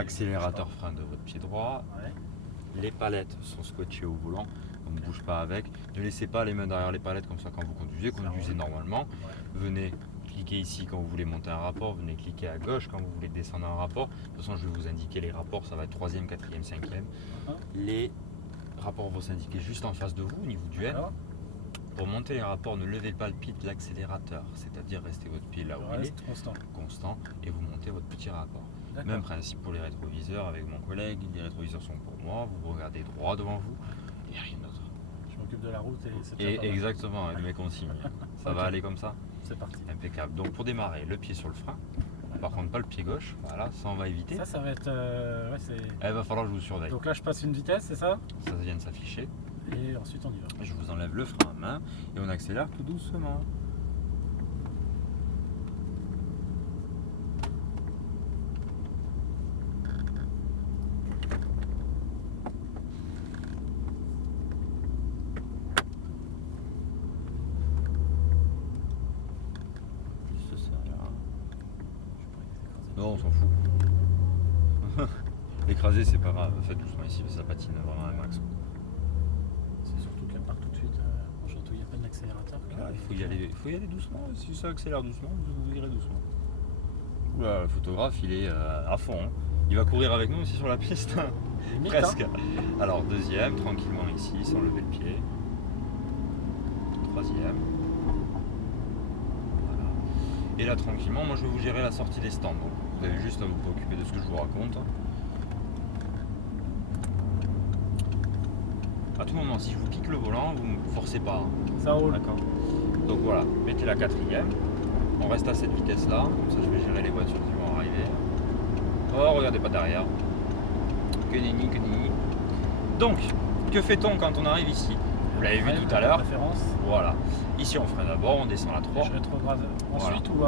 accélérateur frein de votre pied droit. Ouais. Les palettes sont scotchées au volant, on ne bouge pas avec. Ne laissez pas les mains derrière les palettes comme ça quand vous conduisez. Conduisez normalement. Ouais. Venez cliquer ici quand vous voulez monter un rapport. Venez cliquer à gauche quand vous voulez descendre un rapport. De toute façon, je vais vous indiquer les rapports. Ça va être 3e, 4e, 5e. Les rapports vont s'indiquer juste en face de vous au niveau du N. Alors, Pour monter les rapports, ne levez pas le pied de l'accélérateur, c'est-à-dire restez votre pied là où il est, constant, et vous montez votre petit rapport. Même principe pour les rétroviseurs avec mon collègue, les rétroviseurs sont pour moi, vous regardez droit devant vous et rien d'autre. Je m'occupe de la route et c'est Et exactement, avec mes consignes. Ça va aller comme ça? C'est parti. Impeccable. Donc pour démarrer, le pied sur le frein, par contre pas le pied gauche, voilà, ça on va éviter. Ça va être... Il va falloir que je vous surveille. Donc là je passe une vitesse, c'est ça? Ça vient de s'afficher. Et ensuite on y va. Je vous enlève le frein à main et on accélère tout doucement. Juste ça là. Non, on s'en fout. L'écraser c'est pas grave, faites doucement ici parce que ça patine vraiment un max. C'est surtout qu'elle part tout de suite, il n'y a pas d'accélérateur. Il faut y aller doucement, si ça accélère doucement, vous irez doucement. Oula, le photographe il est à fond, hein. Il va courir avec nous aussi sur la piste, Limite, presque. Alors deuxième, tranquillement ici, sans lever le pied. Troisième. Voilà. Et là tranquillement, moi je vais vous gérer la sortie des stands. Donc, vous avez juste à vous préoccuper de ce que je vous raconte. À tout moment, si je vous pique le volant, vous ne me forcez pas. Ça roule. D'accord. Donc voilà, mettez la 4e. On reste à cette vitesse-là. Comme ça, je vais gérer les voitures qui vont arriver. Oh, regardez pas derrière. Que nenni, que nenni. Donc, que fait-on quand on arrive ici? Vous l'avez vu tout à l'heure. Voilà. Ici, on freine d'abord, on descend à 3. Je rétrograde ensuite ou...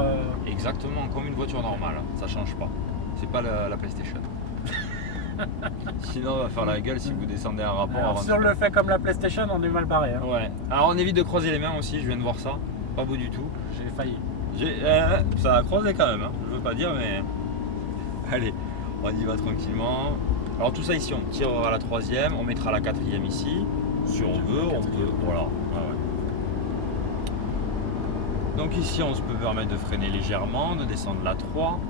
Exactement, comme une voiture normale. Ça change pas. C'est pas la PlayStation. Sinon, on va faire la gueule si vous descendez un rapport. Alors, si on le fait comme la PlayStation, on est mal barré. Hein. Ouais. Alors, on évite de croiser les mains aussi. Je viens de voir ça. Pas beau du tout. J'ai failli. Ça a croisé quand même. Hein. Je veux pas dire, mais allez, on y va tranquillement. Alors tout ça ici, on tire à la 3e. On mettra la 4e ici. Si on veut, on peut. Voilà. Ouais. Donc ici, on se peut permettre de freiner légèrement, de descendre la 3.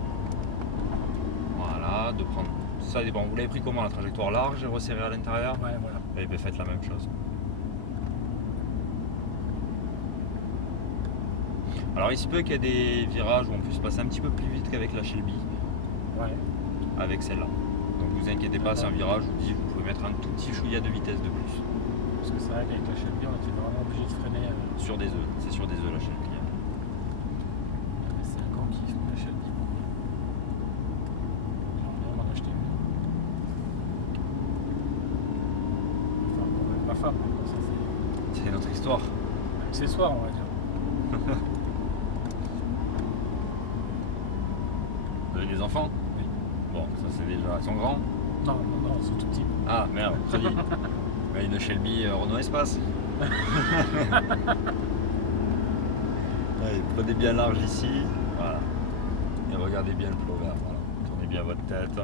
Voilà, de prendre. Ça dépend, vous l'avez pris comment? La trajectoire large et resserrée à l'intérieur? Ouais, voilà. Et bien faites la même chose. Alors il se peut qu'il y ait des virages où on puisse passer un petit peu plus vite qu'avec la Shelby. Ouais. Avec celle-là. Donc vous inquiétez pas, c'est un virage, je vous dis, vous pouvez mettre un tout petit chouïa de vitesse de plus. Parce que c'est vrai qu'avec la Shelby, on était vraiment obligé de freiner. Sur des œufs, c'est sur des œufs la Shelby. C'est un conquis, la Shelby. On en a acheté une. Enfin, avec ma femme, ça c'est notre histoire. Accessoire, on va dire. Vous avez des enfants? Oui. Bon, ça c'est déjà. Ils sont grands? Non, ils sont tout petits. Ah merde, très vite. Mais une Shelby Renault Espace. Allez, prenez bien large ici. Voilà. Et regardez bien le plat vert. Voilà. Tournez bien votre tête.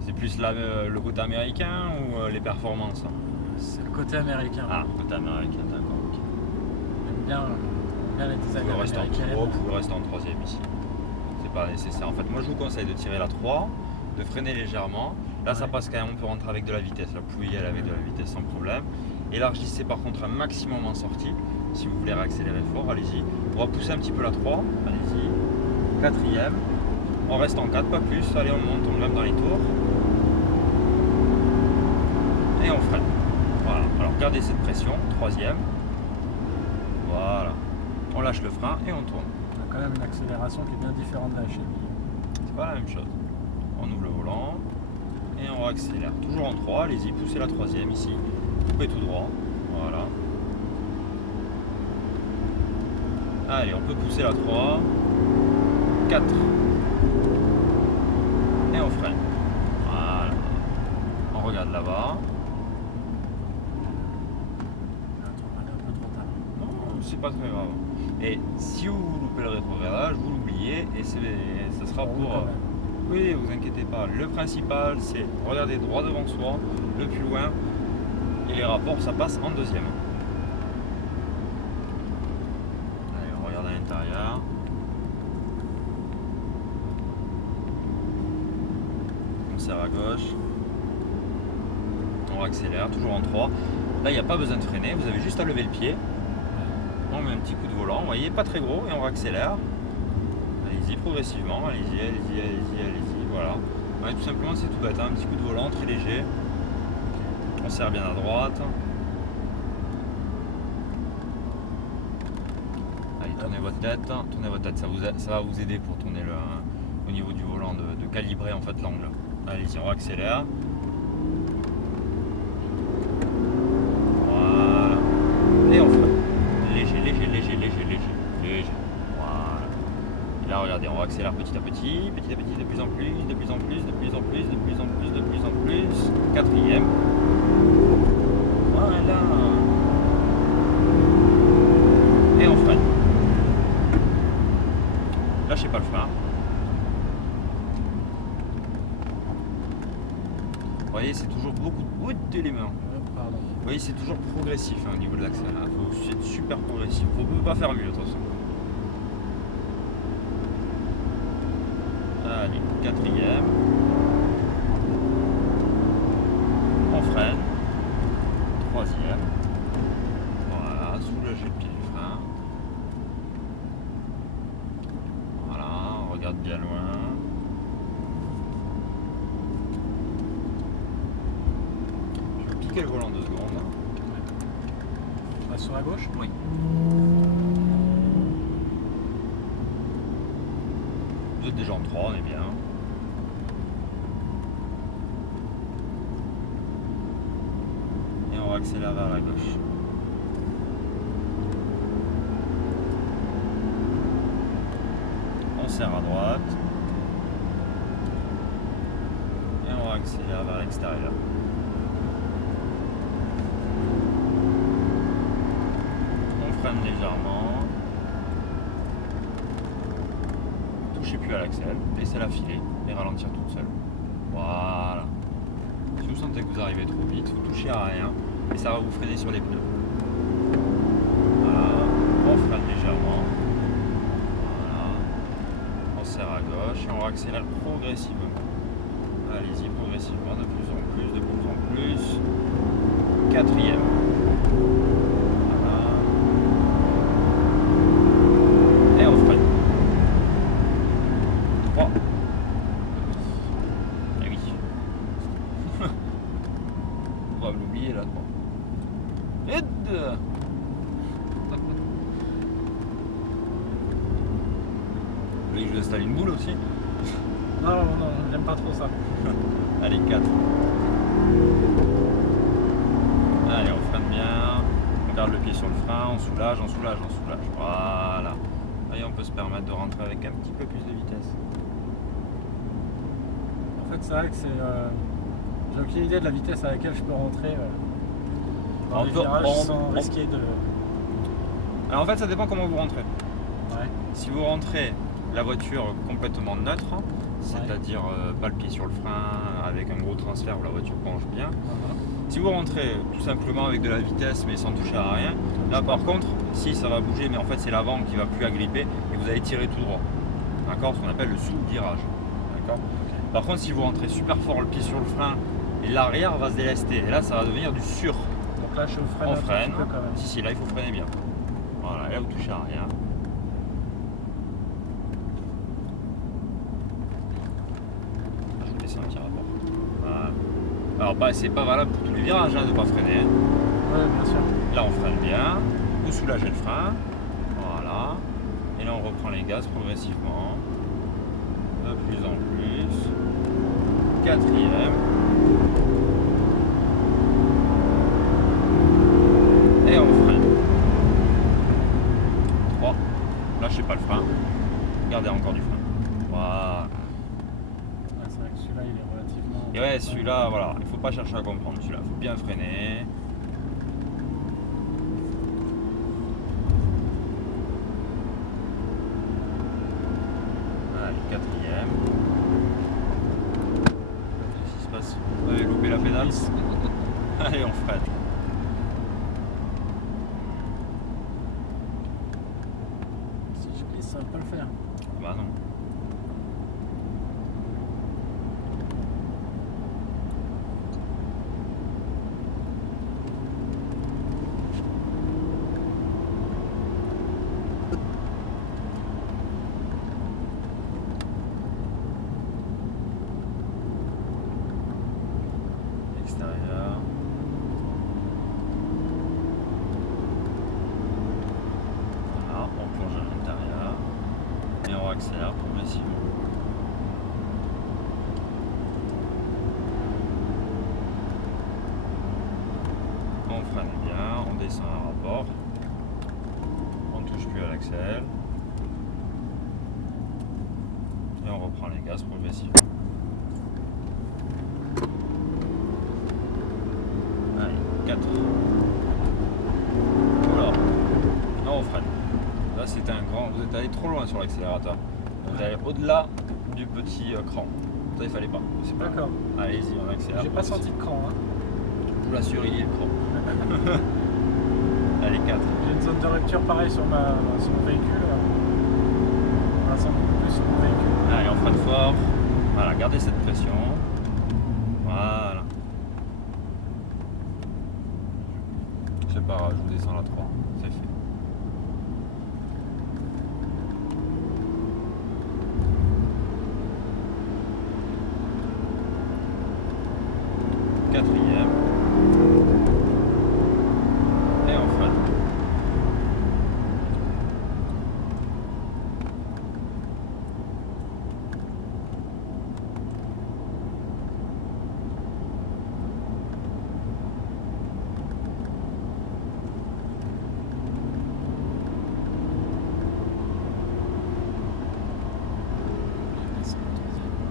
C'est plus le côté américain ou les performances? C'est le côté américain. Ah, côté américain, d'accord. Okay. J'aime bien les designs américains. Vous pouvez rester en 3e ici. C'est pas nécessaire. En fait, moi je vous conseille de tirer la 3, de freiner légèrement. Là, ça passe quand même, on peut rentrer avec de la vitesse. Là, vous pouvez y aller avec de la vitesse sans problème. Élargissez par contre un maximum en sortie. Si vous voulez réaccélérer fort, allez-y. On va pousser un petit peu la 3. Allez-y. 4e. On reste en 4, pas plus. Allez, on monte, on grimpe dans les tours. Et on freine. Voilà. Alors, gardez cette pression. 3e. Voilà. On lâche le frein et on tourne. On a quand même une accélération qui est bien différente de la Shelby. C'est pas la même chose. On ouvre le volant et on accélère. Toujours en 3. Allez-y, poussez la 3e ici. Coupez tout droit. Voilà. Allez, on peut pousser la 3. 4. Et on freine. Voilà. On regarde là-bas. On est un peu trop tard. Non, c'est pas très grave. Et si vous loupez le rétrogradage, vous l'oubliez et ça sera Oui, pour. quand même. Oui, vous inquiétez pas. Le principal, c'est regarder droit devant soi, le plus loin, et les rapports, ça passe en deuxième. Allez, on regarde à l'intérieur. On serre à gauche. On accélère, toujours en 3. Là, il n'y a pas besoin de freiner, vous avez juste à lever le pied. On met un petit coup de volant, vous voyez, pas très gros, et on accélère. Allez-y progressivement, allez-y, allez-y, allez-y, allez-y, voilà. Ouais, tout simplement, c'est tout bête, hein, un petit coup de volant très léger. On serre bien à droite. Allez, tournez votre tête, ça va vous aider pour tourner au niveau du volant, de calibrer en fait l'angle. Allez-y, on accélère. Voilà. Et on freine. Léger, léger, léger, léger, léger, léger. Voilà. Et là, regardez, on accélère petit à petit, de plus en plus, de plus en plus, de plus en plus, de plus en plus, de plus en plus. Quatrième. Voilà. Et on freine. Lâchez pas le frein. Vous voyez, c'est toujours beaucoup d'éléments. Pardon. Vous voyez, c'est toujours progressif hein, au niveau de l'accès. Il faut être super progressif. On ne peut pas faire mieux, de toute façon. Allez, quatrième. On freine. Troisième. Voilà, soulagez le pied du frein. Voilà, on regarde bien loin. Je vais piquer le volant 2 secondes. On va sur la gauche. Oui. Vous êtes déjà en 3, on est bien. Et on va accélérer vers la gauche. On serre à droite. Et on va accélérer vers l'extérieur. On freine légèrement. Touchez plus à l'axelle, laissez-la filer et ralentir toute seule. Voilà. Si vous sentez que vous arrivez trop vite, vous touchez à rien et ça va vous freiner sur les pneus. Voilà. On freine légèrement. Voilà. On serre à gauche et on accélère progressivement. Allez-y progressivement, de plus en plus, de plus en plus. Quatrième. Voilà. Et on freine. 3. Et oui. On va l'oublier là. 3. Et 2. Vous voulez que je vous installe une boule aussi? Non, non, j'aime pas trop ça. Allez, 4. Allez, on freine bien. On garde le pied sur le frein, on soulage, on soulage, on soulage. Voilà. Et on peut se permettre de rentrer avec un petit peu plus de vitesse. En fait, c'est vrai que c'est. J'ai aucune idée de la vitesse à laquelle je peux rentrer dans les virages sans risquer de. Alors en fait, ça dépend comment vous rentrez. Ouais. Si vous rentrez la voiture complètement neutre, c'est-à-dire pas le pied sur le frein, avec un gros transfert où la voiture penche bien. Si vous rentrez tout simplement avec de la vitesse mais sans toucher à rien, là par contre, si ça va bouger, mais en fait c'est l'avant qui va plus agripper et vous allez tirer tout droit. D'accord? Ce qu'on appelle le sous-virage. D'accord? Par contre, si vous rentrez super fort le pied sur le frein et l'arrière va se délester, et là ça va devenir du sur. Donc là, je freine On un tout freine. petit peu quand même. Si, là il faut freiner bien. Voilà, et là vous touchez à rien. Je vous laisse un petit rapport. Voilà. Alors c'est pas valable pour tous les virages hein, de ne pas freiner. Ouais, bien sûr. Là on freine bien, vous soulagez le frein. Voilà. Et là on reprend les gaz progressivement. De plus en plus. Quatrième. Et on freine. 3. Lâchez pas le frein. Gardez encore du frein. Voilà. Ouais, c'est vrai que celui-là, il est relativement. Et ouais, celui-là, voilà, il faut pas chercher à comprendre celui-là. Il faut bien freiner. là. glisse. Allez, on freine. Si je glisse, ça va pas le faire. Bah non. Extérieur. Voilà, on plonge à l'intérieur et on accélère progressivement. On freine bien, on descend un rapport, on ne touche plus à l'axel et on reprend les gaz progressivement. Allez, 4. Voilà. Là on freine. Là c'était un grand. Vous êtes allé trop loin sur l'accélérateur. Vous êtes allé au-delà du petit cran. Ça il fallait pas. C'est pas D'accord. grave. Allez-y, on accélère. J'ai pas senti de cran. Hein. Je vous l'assure, il y a le cran. Allez, 4. J'ai une zone de rupture pareil sur mon véhicule. On la sent beaucoup plus sur mon véhicule. Allez, on freine fort. Voilà, gardez cette pression. Voilà. C'est pas grave, je vous descends la 3. C'est fait. Quatrième. Et on freine.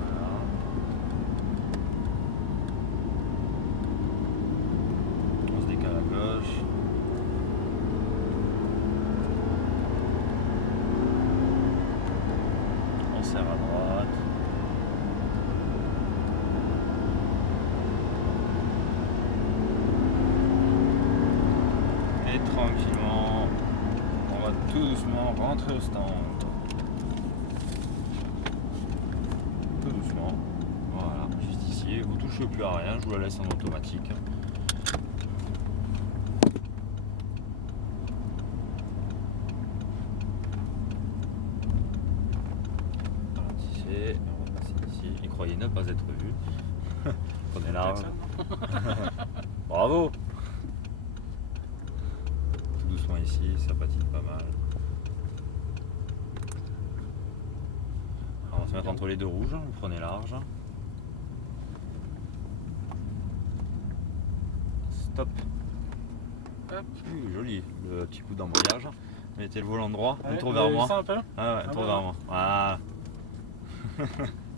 Voilà. On se décale à gauche. On serre à droite. Et tranquillement, on va tout doucement rentrer au stand. Tout doucement. Voilà, juste ici. Vous touchez plus à rien, je vous la laisse en automatique. Ralentissez, on va passer ici. Il croyait ne pas être vu. Prenez large. Bravo! Tout doucement ici, ça patine pas mal. Alors, on va se mettre entre les deux rouges, vous prenez large. Stop. Hop, joli, le petit coup d'embrayage. Mettez le volant droit, Ouais, tourne vers moi. Ça un peu. Ah ouais, Ah tourne ouais. vers moi. Voilà.